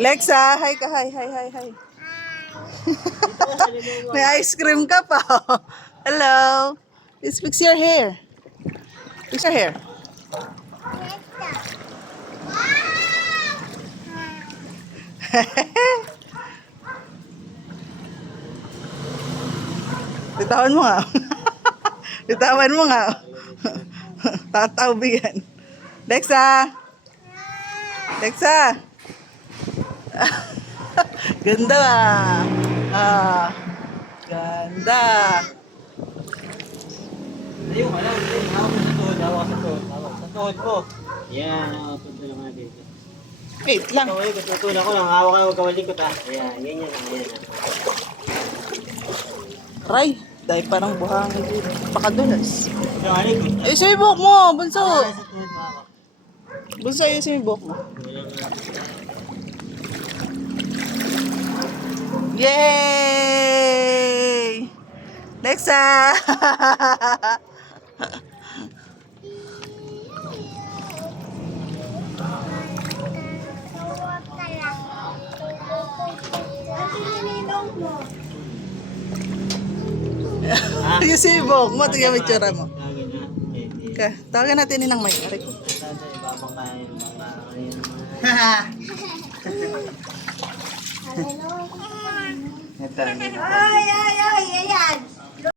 Lexa, hi ka, hi, hi, hi, hi. May ice cream ka pa. Hello. Let's fix your hair. Fix your hair. Bitawan mo nga. Bitawan mo nga. Tatawbi yan. Lexa. Lexa. Ganda ah. Ah. Ganda. Ayaw ka lang. Hawak sa tuhod. Hawak sa tuhod. Hawak sa tuhod mo. Yan. Tutulong ka natin. Wait lang. Tutulong ko lang. Hawak ka. Huwag ka malikot ha. Ayan. Ganyan lang. Ayan. Ray. Dahil parang buhangin dito. Pakadulas. Yung alikot. Eh, sa ibok mo. Bunso. Hawak sa tuhod mo. Hawak. Bunso, ayun sa ibok mo. Yay! Lexa! Yung si ibok mo. Tingnan mo yung tsura mo. Okay, tawagan natin ninang may. Aray ko. Ito. Ay, ay, ay, ayan.